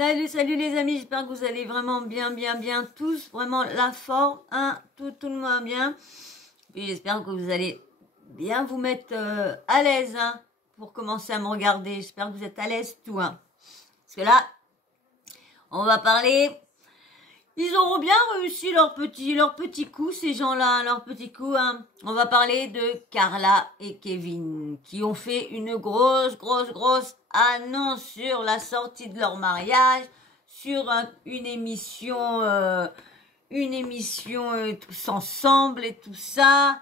Salut, salut les amis, j'espère que vous allez vraiment bien tous, vraiment la forme, hein, tout le monde va bien. Et j'espère que vous allez bien vous mettre à l'aise, hein, pour commencer à me regarder. J'espère que vous êtes à l'aise tout, hein. Parce que là, on va parler. Ils auront bien réussi leur petit coup, ces gens-là, leur petit coup, hein. On va parler de Carla et Kevin, qui ont fait une grosse annonce sur la sortie de leur mariage, sur une émission tous ensemble et tout ça,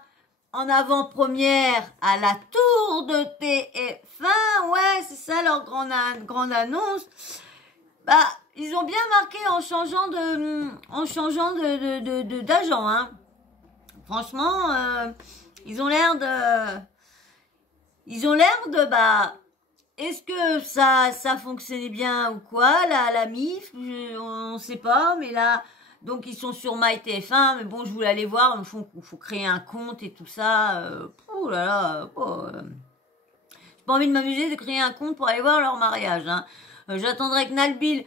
en avant-première à la tour de TF1, ouais, c'est ça leur grande annonce. Bah, ils ont bien marqué en changeant d'agent, hein. Franchement, ils ont l'air de, bah, est-ce que ça fonctionnait bien ou quoi, la MIF, on sait pas, mais là, donc ils sont sur MyTF1, mais bon, je voulais aller voir, il faut créer un compte et tout ça, oh là là, j'ai pas envie de m'amuser de créer un compte pour aller voir leur mariage, hein. J'attendrai que Nabil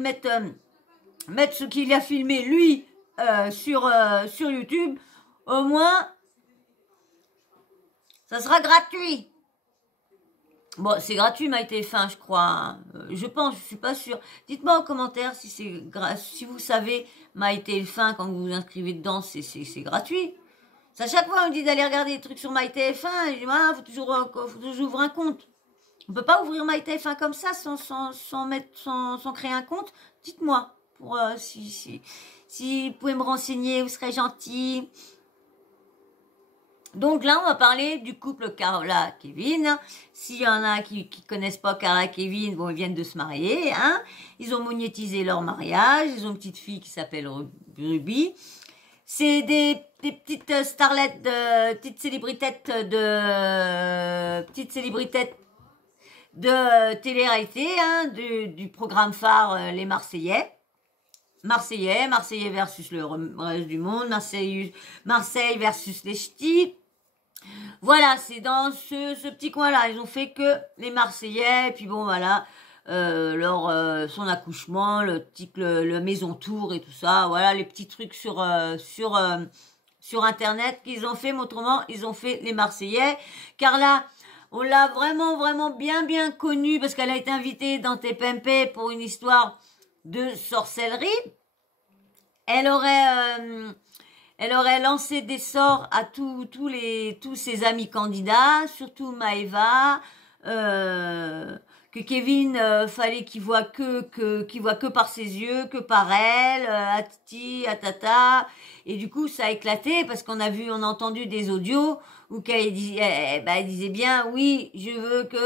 mette ce qu'il a filmé, lui, sur YouTube. Au moins, ça sera gratuit. Bon, c'est gratuit, MyTF1, je crois, hein. Je pense, je suis pas sûre. Dites-moi en commentaire si vous savez, MyTF1, quand vous vous inscrivez dedans, c'est gratuit. À chaque fois, on me dit d'aller regarder des trucs sur MyTF1, et je dis, ah, faut toujours ouvrir un compte. On peut pas ouvrir MyTF1 comme ça sans créer un compte. Dites-moi pour si vous pouvez me renseigner, vous serez gentil. Donc là, on va parler du couple Carla Kevin. S'il y en a qui connaissent pas Carla Kevin, bon, ils viennent de se marier, hein. Ils ont monétisé leur mariage. Ils ont une petite fille qui s'appelle Ruby. C'est des petites starlettes, petites célébrités de télé-réalité, hein, du programme phare Les Marseillais versus le reste du monde, Marseille versus les ch'tis. Voilà, c'est dans ce petit coin-là. Ils ont fait que les Marseillais, et puis bon, voilà, son accouchement, le maison tour et tout ça. Voilà, les petits trucs sur Internet qu'ils ont fait, mais autrement, ils ont fait les Marseillais. Car là, on l'a vraiment bien connue parce qu'elle a été invitée dans TPMP pour une histoire de sorcellerie. Elle aurait lancé des sorts à tous ses amis candidats, surtout Maëva, que Kevin fallait qu'il voit que par ses yeux, que par elle, à Titi, à Tata, et du coup ça a éclaté parce qu'on a entendu des audios où elle disait bien oui, je veux que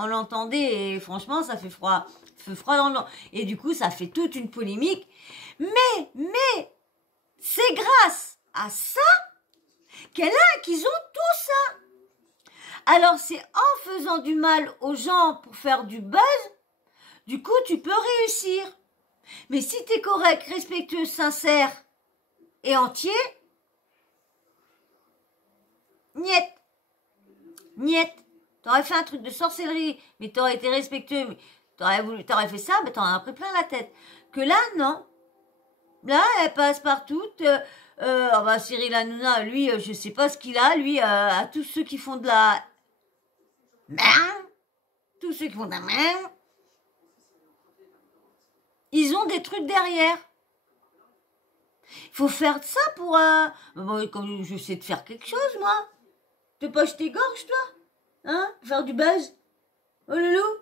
on l'entendait et franchement ça fait froid dans le ventre. Et du coup ça fait toute une polémique, mais c'est grâce à ça qu'ils ont tout ça. Alors c'est en faisant du mal aux gens pour faire du buzz, du coup tu peux réussir. Mais si t'es correct, respectueux, sincère et entier, niet. T'aurais fait un truc de sorcellerie, mais t'aurais été respectueux, mais t'aurais fait ça, mais t'en as pris plein la tête. Que là, non. Là, elle passe partout. Cyril Hanouna, lui, je sais pas ce qu'il a, lui, à tous ceux qui font de la merde, ils ont des trucs derrière. Il faut faire ça pour... comme je sais de faire quelque chose, moi. Tu peux pas jeter gorge, toi? Hein? Faire du buzz? Oh, loulou?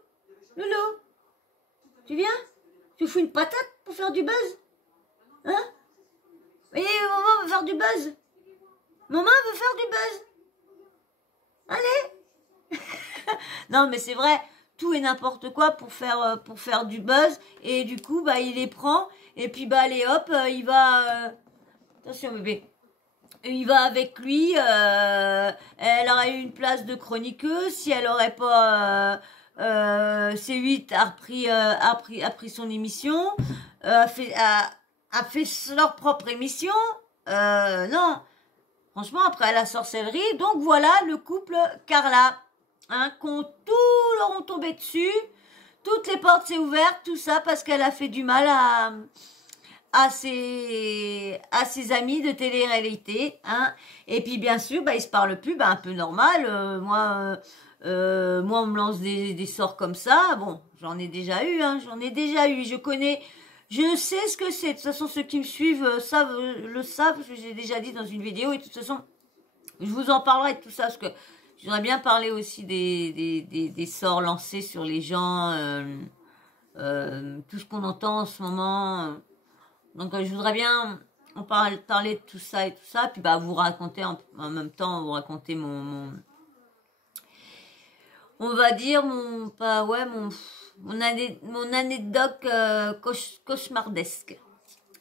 Tu viens? Tu fous une patate pour faire du buzz? Hein? Voyez, maman veut faire du buzz. Maman veut faire du buzz. Allez. Non, mais c'est vrai, tout et n'importe quoi pour faire du buzz. Et du coup, bah, il les prend. Et puis, bah, allez, hop, il va... Attention, bébé. Il va avec lui. Elle aurait eu une place de chroniqueuse. Si elle aurait pas... C8 a pris son émission. A fait leur propre émission. Non. Franchement, après la sorcellerie. Donc, voilà le couple Carla. hein, qu'on tout leur ont tombé dessus. Toutes les portes s'est ouvertes, tout ça parce qu'elle a fait du mal à ses amis de télé-réalité, hein. Et puis bien sûr, bah, ils se parlent plus, bah, un peu normal. Moi, on me lance des sorts comme ça. Bon, j'en ai déjà eu, hein, j'en ai déjà eu. Je sais ce que c'est. De toute façon, ceux qui me suivent le savent. J'ai déjà dit dans une vidéo. Et de toute façon, je vous en parlerai de tout ça parce que j'aimerais bien parler aussi des sorts lancés sur les gens, tout ce qu'on entend en ce moment. Donc, je voudrais bien parler de tout ça et tout ça. Puis, bah, vous raconter en même temps, vous raconter on va dire mon anecdote cauchemardesque.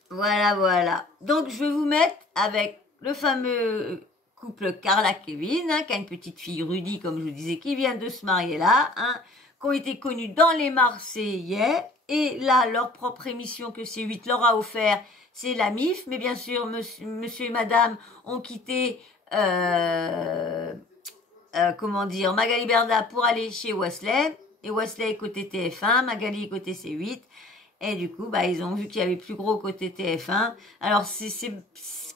Voilà. Donc je vais vous mettre avec le fameux couple Carla Kevin, hein, qui a une petite fille Rudy, comme je vous disais, qui vient de se marier là, hein, qui ont été connus dans les Marseillais. Et là, leur propre émission que C8 leur a offert, c'est la MIF. Mais bien sûr, monsieur et madame ont quitté Magali Berda pour aller chez Wesley. Et Wesley est côté TF1, Magali est côté C8. Et du coup, bah, ils ont vu qu'il y avait plus gros côté TF1. Alors, ce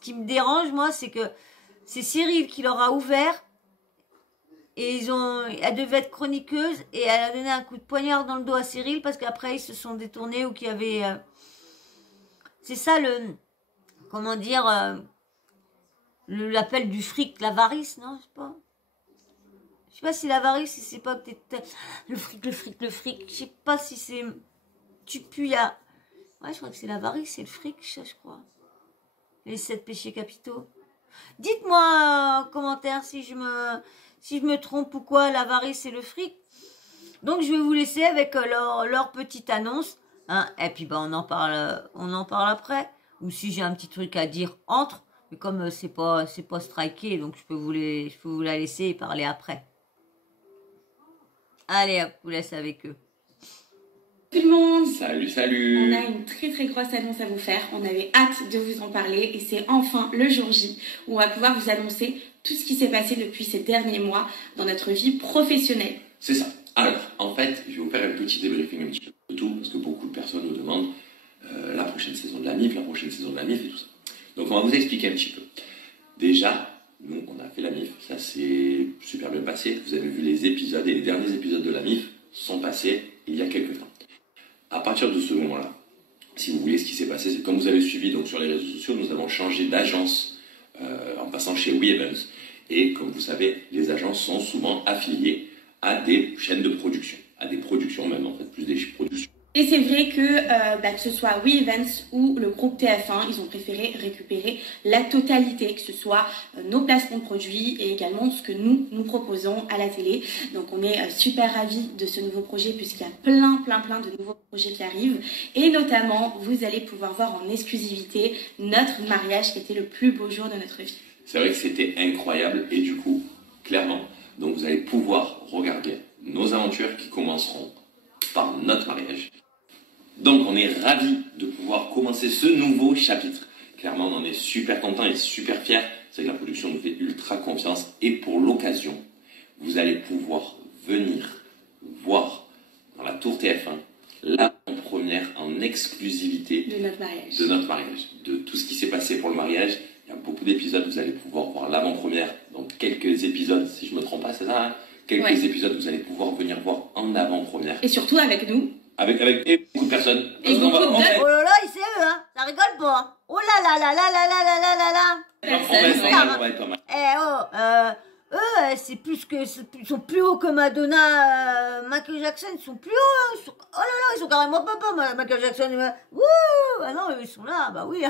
qui me dérange, moi, c'est que c'est Cyril qui leur a ouvert. Et elle devait être chroniqueuse. Et elle a donné un coup de poignard dans le dos à Cyril parce qu'après, ils se sont détournés ou qu'il y avait... c'est ça l'appel du fric, l'avarice, non? Je sais pas si l'avarice, c'est pas que le fric. Je sais pas si c'est... Tu pues là. Ouais, je crois que c'est l'avarice, c'est le fric, ça, je crois. Les 7 péchés capitaux. Dites-moi en commentaire si je me trompe ou quoi, l'avarice et le fric. Donc, je vais vous laisser avec leur petite annonce. Hein, et puis, bah, on en parle après. Ou si j'ai un petit truc à dire entre. Mais comme c'est pas striké, donc je peux vous la laisser et parler après. Allez, hop, je vous laisse avec eux. Tout le monde, salut. On a une très grosse annonce à vous faire. On avait hâte de vous en parler et c'est enfin le jour J où on va pouvoir vous annoncer tout ce qui s'est passé depuis ces derniers mois dans notre vie professionnelle. C'est ça. Alors, en fait, je vais vous faire un petit débriefing un petit peu de tout parce que beaucoup de personnes nous demandent la prochaine saison de la MIF et tout ça. Donc, on va vous expliquer un petit peu. Déjà, nous, on a fait la MIF, ça s'est super bien passé. Vous avez vu les épisodes et les derniers épisodes de la MIF sont passés il y a quelques temps. À partir de ce moment-là, si vous voulez, ce qui s'est passé, c'est que comme vous avez suivi donc, sur les réseaux sociaux, nous avons changé d'agence en passant chez WeEvents. Et comme vous savez, les agences sont souvent affiliées à des chaînes de production, à des productions même, en fait, plus des productions. Et c'est vrai que ce soit WeEvents ou le groupe TF1, ils ont préféré récupérer la totalité, que ce soit nos placements de produits et également ce que nous proposons à la télé. Donc on est super ravis de ce nouveau projet puisqu'il y a plein de nouveaux projets qui arrivent. Et notamment, vous allez pouvoir voir en exclusivité notre mariage qui était le plus beau jour de notre vie. C'est vrai que c'était incroyable et du coup, clairement, donc vous allez pouvoir regarder nos aventures qui commenceront par notre mariage. Donc on est ravis de pouvoir commencer ce nouveau chapitre. Clairement, on en est super content et super fiers. C'est que la production nous fait ultra confiance. Et pour l'occasion, vous allez pouvoir venir voir dans la tour TF1 l'avant-première en exclusivité de notre mariage. De tout ce qui s'est passé pour le mariage. Il y a beaucoup d'épisodes, vous allez pouvoir voir l'avant-première. Donc quelques épisodes, si je ne me trompe pas, c'est ça, hein, quelques épisodes, vous allez pouvoir venir voir en avant-première. Et surtout avec nous. Avec beaucoup de personnes. Et beaucoup de... Oh là là, c'est eux, hein. Ça rigole pas. Hein. Oh là là là là là là là là là là. On va être pas mal. Eux, c'est plus que, ils sont plus hauts que Madonna, Michael Jackson, ils sont plus hauts. Oh là là, ils sont carrément papa, Michael Jackson. Wouh! Ah non, ils sont là, bah oui.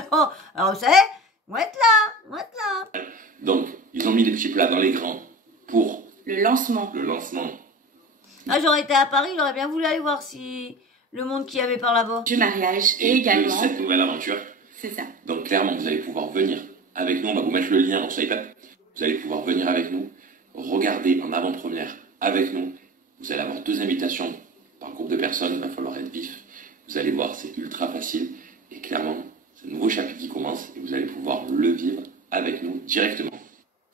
Alors vous savez, on va être là. Donc, ils ont mis les petits plats dans les grands pour le lancement. Ah, j'aurais été à Paris, j'aurais bien voulu aller voir si le monde qu'il y avait par là-bas. Du mariage et également de cette nouvelle aventure. C'est ça. Donc clairement, vous allez pouvoir venir avec nous. On va vous mettre le lien en swipe up. Vous allez pouvoir venir avec nous, regarder en avant-première avec nous. Vous allez avoir 2 invitations par groupe de personnes. Il va falloir être vif. Vous allez voir, c'est ultra facile. Et clairement, c'est un nouveau chapitre qui commence et vous allez pouvoir le vivre avec nous directement.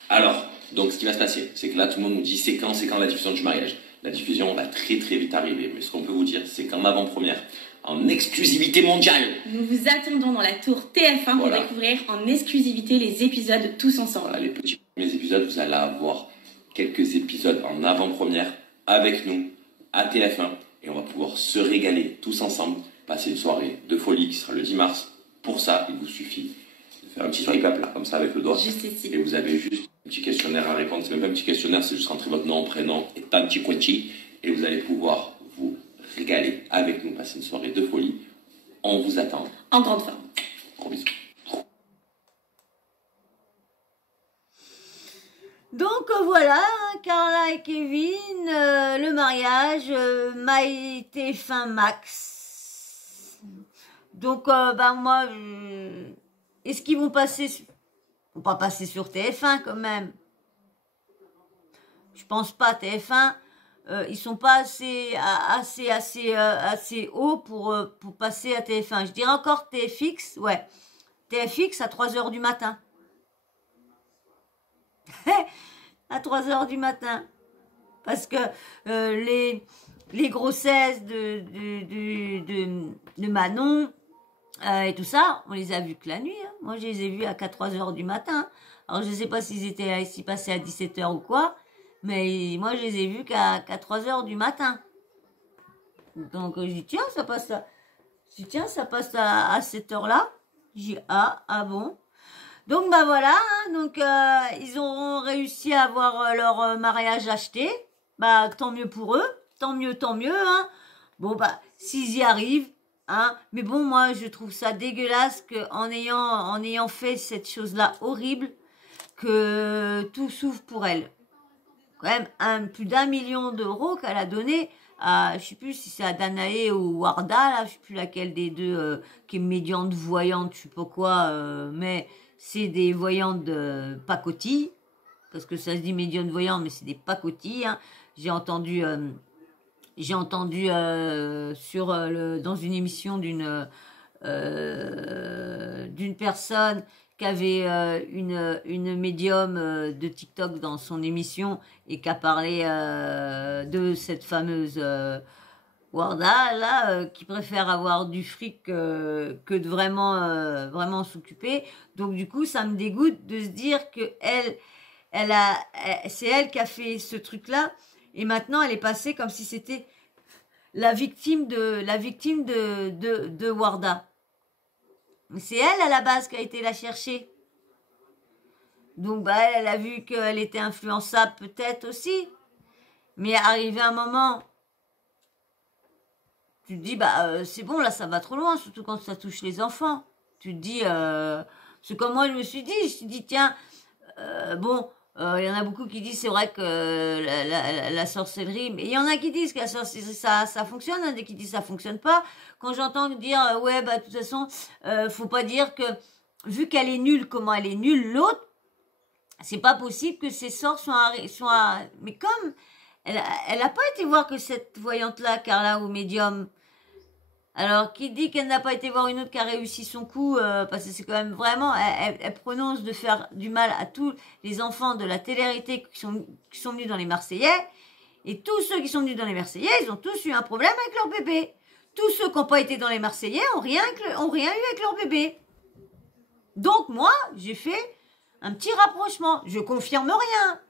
Alors, Donc ce qui va se passer, c'est que là tout le monde nous dit c'est quand la diffusion du mariage. La diffusion va très très vite arriver, mais ce qu'on peut vous dire, c'est qu'en avant-première, en exclusivité mondiale, nous vous attendons dans la tour TF1 pour découvrir en exclusivité les épisodes tous ensemble. Voilà, les petits premiers épisodes, vous allez avoir quelques épisodes en avant-première avec nous à TF1 et on va pouvoir se régaler tous ensemble, passer une soirée de folie qui sera le 10 mars. Pour ça, il vous suffit de faire un petit swipe up là, comme ça avec le doigt. Juste ici. Et vous avez juste un petit questionnaire à répondre. C'est même pas un petit questionnaire, c'est juste rentrer votre nom, prénom et tanti quanti. Et vous allez pouvoir vous régaler avec nous, passer une soirée de folie. On vous attend. En grande forme. Gros bisous. Donc voilà, Carla et Kevin, le mariage, Maïté fin max. Donc moi, est-ce qu'ils vont passer, ils vont pas passer sur TF1 quand même. Je pense pas, TF1, ils sont pas assez hauts pour passer à TF1. Je dirais encore TFX, ouais, TFX à 3h du matin. À 3h du matin. Parce que les grossesses de Manon et tout ça, on les a vus que la nuit. Hein. Moi, je les ai vus à 3h du matin. Alors, je ne sais pas s'ils étaient ici passés à 17h ou quoi, mais moi, je les ai vus qu'à 3h du matin. Donc, je dis, tiens, ça passe à cette heure-là. Je dis, ah bon. Donc voilà, hein, donc ils auront réussi à avoir leur mariage acheté. Tant mieux pour eux, tant mieux, hein. Bon s'ils y arrivent, hein. Mais bon, moi je trouve ça dégueulasse que en ayant fait cette chose-là horrible, que tout s'ouvre pour elle. Quand même plus d'1 million d'euros qu'elle a donné à, je sais plus si c'est à Danae ou Warda, là, je sais plus laquelle des deux qui est médiante, voyante, je sais pas quoi, mais c'est des voyantes de pacotille, parce que ça se dit médium voyant, mais c'est des pacotilles. Hein. J'ai entendu dans une émission d'une personne qui avait une médium de TikTok dans son émission et qui a parlé de cette fameuse Warda, là, qui préfère avoir du fric que de vraiment s'occuper. Donc, du coup, ça me dégoûte de se dire que c'est elle qui a fait ce truc-là. Et maintenant, elle est passée comme si c'était la victime de Warda. Mais c'est elle, à la base, qui a été la chercher. Donc, elle a vu qu'elle était influençable, peut-être aussi. Mais arrivé un moment... Tu te dis, c'est bon, là, ça va trop loin, surtout quand ça touche les enfants. Tu te dis, c'est comme moi, je me suis dit, tiens, il y en a beaucoup qui disent, c'est vrai que la sorcellerie, mais il y en a qui disent que la sorcellerie, ça fonctionne, hein, des qui disent ça fonctionne pas. Quand j'entends dire, de toute façon, faut pas dire que, vu qu'elle est nulle, comment elle est nulle, l'autre, c'est pas possible que ces sorts soient mais comme, elle a pas été voir que cette voyante-là, Carla, ou médium. Alors, qui dit qu'elle n'a pas été voir une autre qui a réussi son coup, parce que c'est quand même vraiment, elle prononce de faire du mal à tous les enfants de la télé-réalité qui sont venus dans les Marseillais. Et tous ceux qui sont venus dans les Marseillais, ils ont tous eu un problème avec leur bébé. Tous ceux qui n'ont pas été dans les Marseillais ont rien eu avec leur bébé. Donc, moi, j'ai fait un petit rapprochement. Je confirme rien.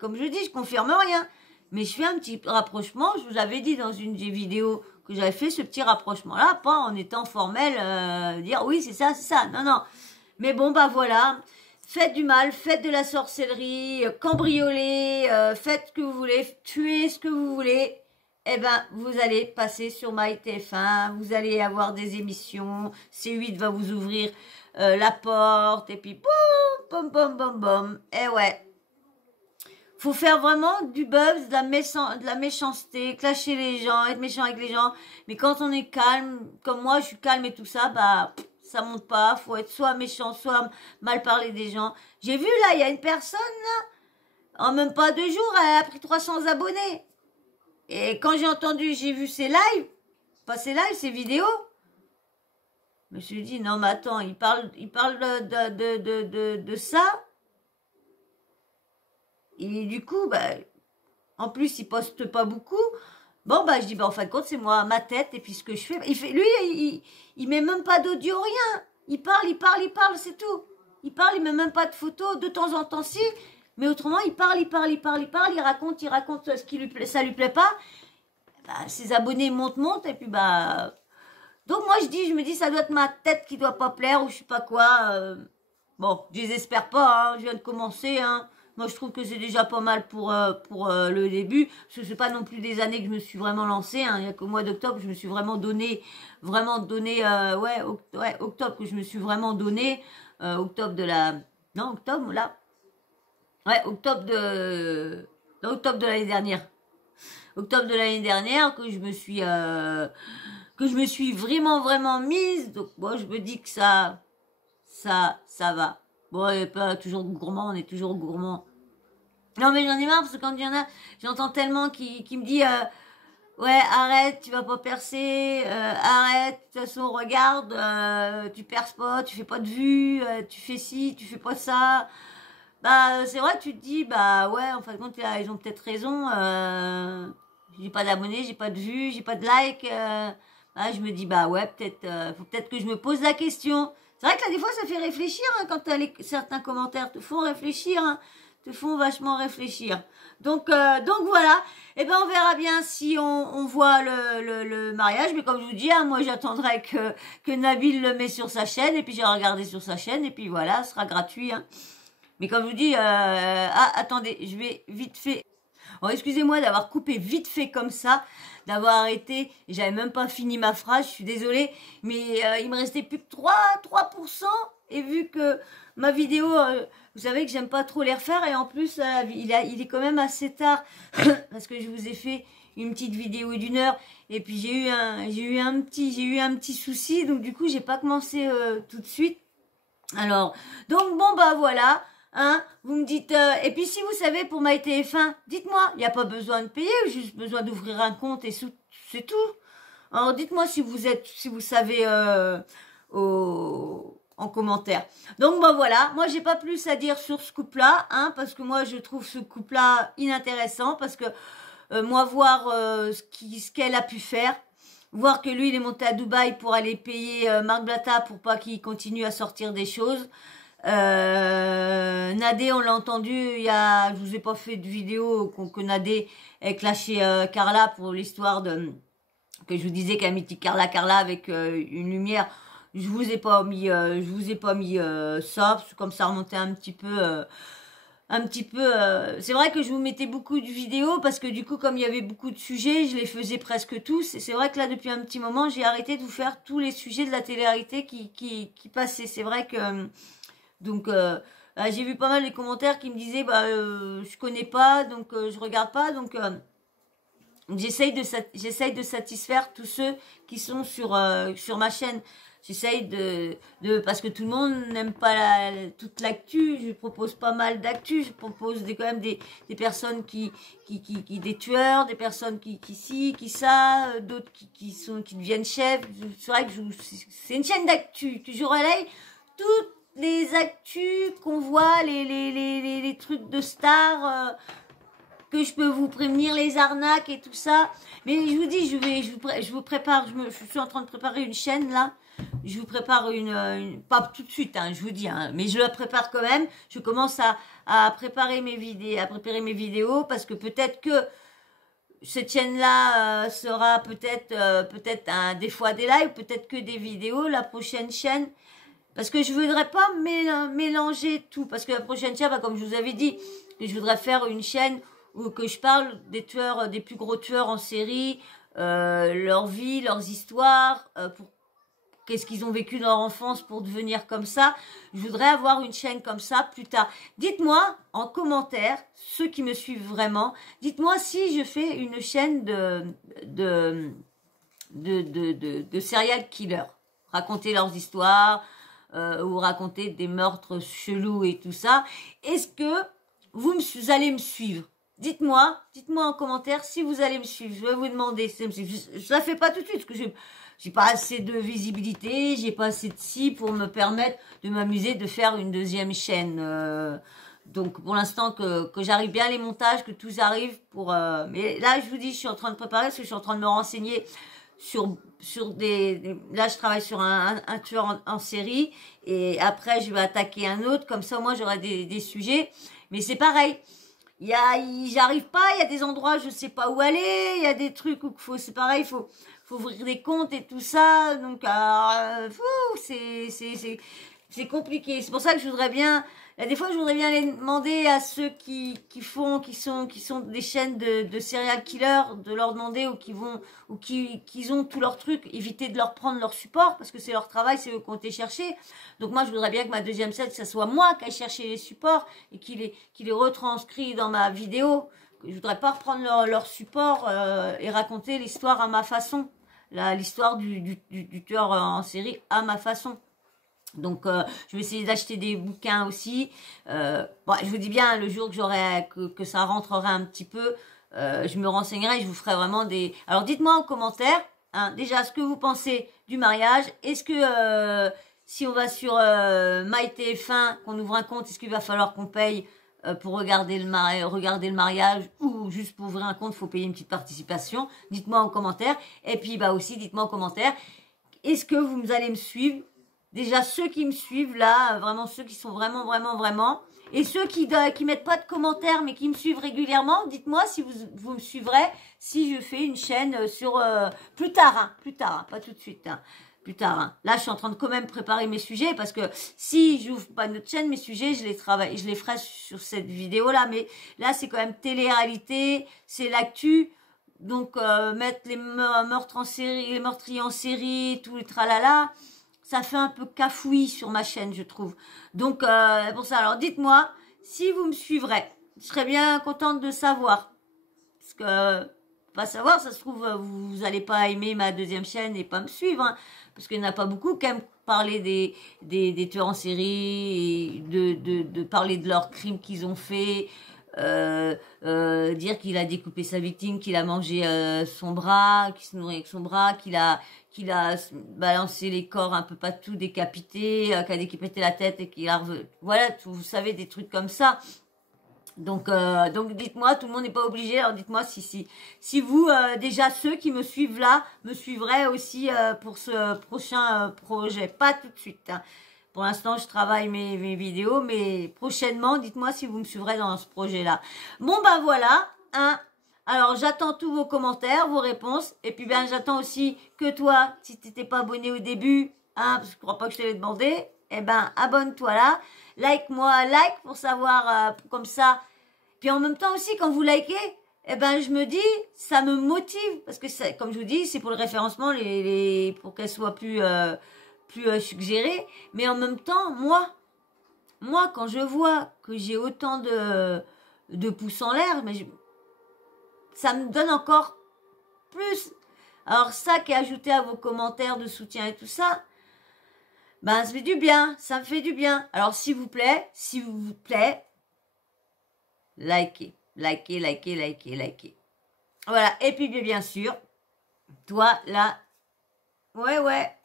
Comme je dis, je confirme rien. Mais je fais un petit rapprochement. Je vous avais dit dans une des vidéos que j'avais fait ce petit rapprochement-là, pas en étant formel, dire oui, c'est ça. Non. Mais bon, voilà. Faites du mal, faites de la sorcellerie, cambriolez, faites ce que vous voulez, tuez ce que vous voulez. Eh ben, vous allez passer sur MyTF1, vous allez avoir des émissions, C8 va vous ouvrir la porte, et puis boum, bom. Eh ouais. Faut faire vraiment du buzz, de la méchanceté, clasher les gens, être méchant avec les gens. Mais quand on est calme, comme moi, je suis calme et tout ça, ça monte pas. Faut être soit méchant, soit mal parler des gens. J'ai vu là, il y a une personne là, en même pas 2 jours, elle a pris 300 abonnés. Et quand j'ai vu ses lives, pas ses lives, ses vidéos, je me suis dit non mais attends, il parle de ça. Et du coup, bah, en plus, il poste pas beaucoup. Bon, bah, je dis, bah, en fin de compte, c'est moi, ma tête, et puis ce que je fais. Il met même pas d'audio, rien. Il parle, c'est tout. Il parle, il met même pas de photos, de temps en temps, si. Mais autrement, il raconte ce qui lui plaît, ça lui plaît pas. Bah, ses abonnés montent, et puis, bah. Donc, moi, je me dis, ça doit être ma tête qui doit pas plaire, ou je sais pas quoi. Bon, je les espère pas, hein. Je viens de commencer, hein. Moi, je trouve que c'est déjà pas mal pour le début. Parce que c'est pas non plus des années que je me suis vraiment lancée. Hein. Il n'y a qu'au mois d'octobre que je me suis vraiment donné, octobre que je me suis vraiment donné. Octobre de la... Non, octobre, là. Ouais, octobre de l'année dernière. Octobre de l'année dernière que je me suis vraiment mise. Donc, moi, je me dis que ça va. Bon, et pas toujours gourmand, on est toujours gourmand. Non, mais j'en ai marre parce que quand il y en a, j'entends tellement qui me dit ouais, arrête, tu vas pas percer, arrête, de toute façon, regarde, tu perces pas, tu fais pas de vues, tu fais ci, tu fais pas ça. Bah, c'est vrai, tu te dis, bah ouais, en fin de compte, ils ont peut-être raison, j'ai pas d'abonnés, j'ai pas de vues, j'ai pas de likes, bah, je me dis, bah ouais, faut peut-être que je me pose la question. C'est vrai que là, des fois, ça fait réfléchir, hein, quand certains commentaires te font réfléchir, hein, te font vachement réfléchir. Donc voilà. Eh ben, on verra bien si on voit le mariage. Mais comme je vous dis, hein, moi, j'attendrai que Nabil le met sur sa chaîne, et puis j'ai regardé sur sa chaîne, et puis voilà, ce sera gratuit, hein. Mais comme je vous dis, attendez, je vais vite fait. Oh, excusez-moi d'avoir coupé vite fait comme ça, d'avoir arrêté, et j'avais même pas fini ma phrase, je suis désolée, mais il me restait plus que 3%, et vu que ma vidéo, vous savez que j'aime pas trop les refaire, et en plus, il est quand même assez tard, parce que je vous ai fait une petite vidéo d'1 heure, et puis j'ai eu un petit souci, donc du coup, j'ai pas commencé tout de suite. Alors, donc bon, bah voilà. Hein, vous me dites, et puis si vous savez pour MyTF1, dites-moi, il n'y a pas besoin de payer, juste besoin d'ouvrir un compte et c'est tout. Alors dites-moi si vous savez en commentaire. Donc bah voilà, moi j'ai pas plus à dire sur ce couple-là, hein, parce que moi je trouve ce couple-là inintéressant, parce que moi voir ce qu'elle a pu faire, voir que lui il est monté à Dubaï pour aller payer Marc Blatta pour pas qu'il continue à sortir des choses. Nadé, on l'a entendu, je vous ai pas fait de vidéo que Nadé ait clashé Carla pour l'histoire que je vous disais qu'elle a mis Carla avec une lumière. Je vous ai pas mis ça, parce que comme ça remontait un petit peu. C'est vrai que je vous mettais beaucoup de vidéos parce que du coup, comme il y avait beaucoup de sujets, je les faisais presque tous. Et c'est vrai que là, depuis un petit moment, j'ai arrêté de vous faire tous les sujets de la télé-réalité qui passaient. C'est vrai que donc j'ai vu pas mal les commentaires qui me disaient je connais pas, donc je regarde pas, donc j'essaye de satisfaire tous ceux qui sont sur ma chaîne. J'essaye parce que tout le monde n'aime pas toute l'actu. Je propose pas mal d'actu. Je propose quand même des personnes des tueurs, des personnes qui ça, d'autres qui deviennent chefs. C'est vrai que c'est une chaîne d'actu. Toujours à l'œil, toutes les actus qu'on voit, les trucs de stars, que je peux vous prévenir, les arnaques et tout ça. Mais je vous dis, je vous prépare, je suis en train de préparer une chaîne là. Je vous prépare pas tout de suite, hein, je vous dis, hein, mais je la prépare quand même. Je commence à préparer mes vidéos, parce que peut-être que cette chaîne-là sera peut-être des fois des lives, peut-être que des vidéos. La prochaine chaîne, parce que je voudrais pas mélanger tout, parce que la prochaine chaîne, comme je vous avais dit, que je voudrais faire une chaîne où que je parle des tueurs, des plus gros tueurs en série, leur vie, leurs histoires, qu'est-ce qu'ils ont vécu dans leur enfance pour devenir comme ça. Je voudrais avoir une chaîne comme ça plus tard. Dites-moi en commentaire, ceux qui me suivent vraiment, dites-moi si je fais une chaîne de serial killers. Raconter leurs histoires, ou raconter des meurtres chelous et tout ça. Est-ce que vous allez me suivre? Dites-moi en commentaire si vous allez me suivre. Je vais vous demander. Je la fais pas tout de suite, parce que j'ai pas assez de visibilité, j'ai pas assez de pour me permettre de m'amuser de faire une deuxième chaîne. Donc pour l'instant que j'arrive bien les montages, que tout arrive pour... mais là je vous dis, je suis en train de préparer parce que je suis en train de me renseigner sur des... Là je travaille sur un tueur en série et après je vais attaquer un autre, comme ça au moins j'aurai des sujets. Mais c'est pareil, j'arrive pas, il y a des endroits je sais pas où aller, il y a des trucs où c'est pareil, faut ouvrir des comptes et tout ça, donc c'est compliqué. C'est pour ça que je voudrais bien, là, des fois je voudrais bien les demander à ceux qui sont des chaînes de serial killers, de leur demander qu'ils ont tous leurs trucs, éviter de leur prendre leur support, parce que c'est leur travail, c'est eux qui ont été chercher. Donc moi je voudrais bien que ma deuxième scène, ça soit moi qui aille chercher les supports et qui les retranscrit dans ma vidéo. Je voudrais pas reprendre leur support et raconter l'histoire à ma façon. L'histoire du tueur en série à ma façon. Donc, je vais essayer d'acheter des bouquins aussi. Bon, je vous dis bien, le jour que ça rentrera un petit peu, je me renseignerai et je vous ferai vraiment des... Alors, dites-moi en commentaire, hein, déjà, ce que vous pensez du mariage. Est-ce que, si on va sur MyTF1, qu'on ouvre un compte, est-ce qu'il va falloir qu'on paye pour regarder le mariage ou juste pour ouvrir un compte, il faut payer une petite participation. Dites-moi en commentaire. Et puis, bah aussi, dites-moi en commentaire, est-ce que vous allez me suivre? Déjà, ceux qui me suivent là, vraiment ceux qui sont vraiment. Et ceux qui mettent pas de commentaires, mais qui me suivent régulièrement, dites-moi si vous me suivrez, si je fais une chaîne sur... plus tard, pas tout de suite, hein. Plus tard. Hein. Là, je suis en train de quand même préparer mes sujets parce que si j'ouvre pas notre chaîne, mes sujets, je les ferai sur cette vidéo-là. Mais là, c'est quand même télé-réalité, c'est l'actu. Donc, mettre les meurtres en série, les meurtriers en série, tout le tralala, ça fait un peu cafouille sur ma chaîne, je trouve. Donc, pour ça, alors dites-moi si vous me suivrez. Je serais bien contente de savoir. Parce que, pas savoir, ça se trouve, vous n'allez pas aimer ma deuxième chaîne et pas me suivre. Hein. Parce qu'il n'y en a pas beaucoup qui aiment parler des tueurs en série, et de parler de leurs crimes qu'ils ont fait, dire qu'il a découpé sa victime, qu'il a mangé son bras, qu'il se nourrit avec son bras, qu'il a balancé les corps un peu partout, décapité, qu'il a décapité la tête et qu'il a... Voilà, vous savez, des trucs comme ça. Donc dites-moi, tout le monde n'est pas obligé, alors dites-moi si vous, déjà ceux qui me suivent là, me suivraient aussi pour ce prochain projet. Pas tout de suite, hein. Pour l'instant, je travaille mes vidéos, mais prochainement, dites-moi si vous me suivrez dans ce projet-là. Bon, ben voilà, hein. Alors, j'attends tous vos commentaires, vos réponses, et puis ben j'attends aussi que toi, si tu n'étais pas abonné au début, hein, parce que je crois pas que je te l'ai demandé, eh ben abonne-toi là. Like-moi, like pour savoir comme ça. Puis en même temps aussi, quand vous likez, eh ben je me dis, ça me motive. Parce que, comme je vous dis, c'est pour le référencement, pour qu'elle soit plus suggérée. Mais en même temps, moi, quand je vois que j'ai autant de pouces en l'air, ça me donne encore plus. Alors ça qui est ajouté à vos commentaires de soutien et tout ça, ben, ça fait du bien, ça me fait du bien. Alors, s'il vous plaît, likez. Voilà, et puis bien sûr, toi, là, ouais,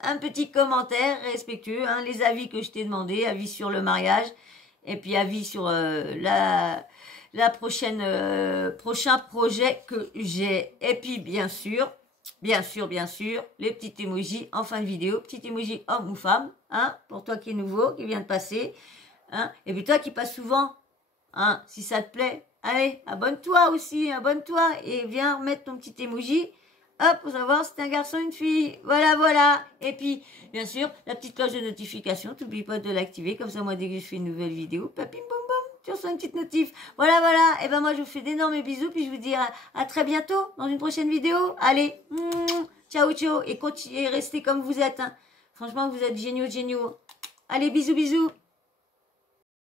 un petit commentaire respectueux, hein, les avis que je t'ai demandé, avis sur le mariage, et puis avis sur la prochain projet que j'ai. Et puis, bien sûr, les petits emojis en fin de vidéo, petit emoji homme ou femme, hein, pour toi qui est nouveau, qui vient de passer, hein, et puis toi qui passes souvent, hein, si ça te plaît, allez, abonne-toi aussi, et viens mettre ton petit emoji, hop, pour savoir si c'est un garçon ou une fille, voilà, et puis, bien sûr, la petite cloche de notification, t'oublies pas de l'activer, comme ça, moi, dès que je fais une nouvelle vidéo, papim, boum, boum, tu reçois une petite notif, voilà, et ben moi, je vous fais d'énormes bisous, puis je vous dis à très bientôt, dans une prochaine vidéo, allez, ciao, et continuez, restez comme vous êtes, hein. Franchement, vous êtes géniaux, allez, bisous.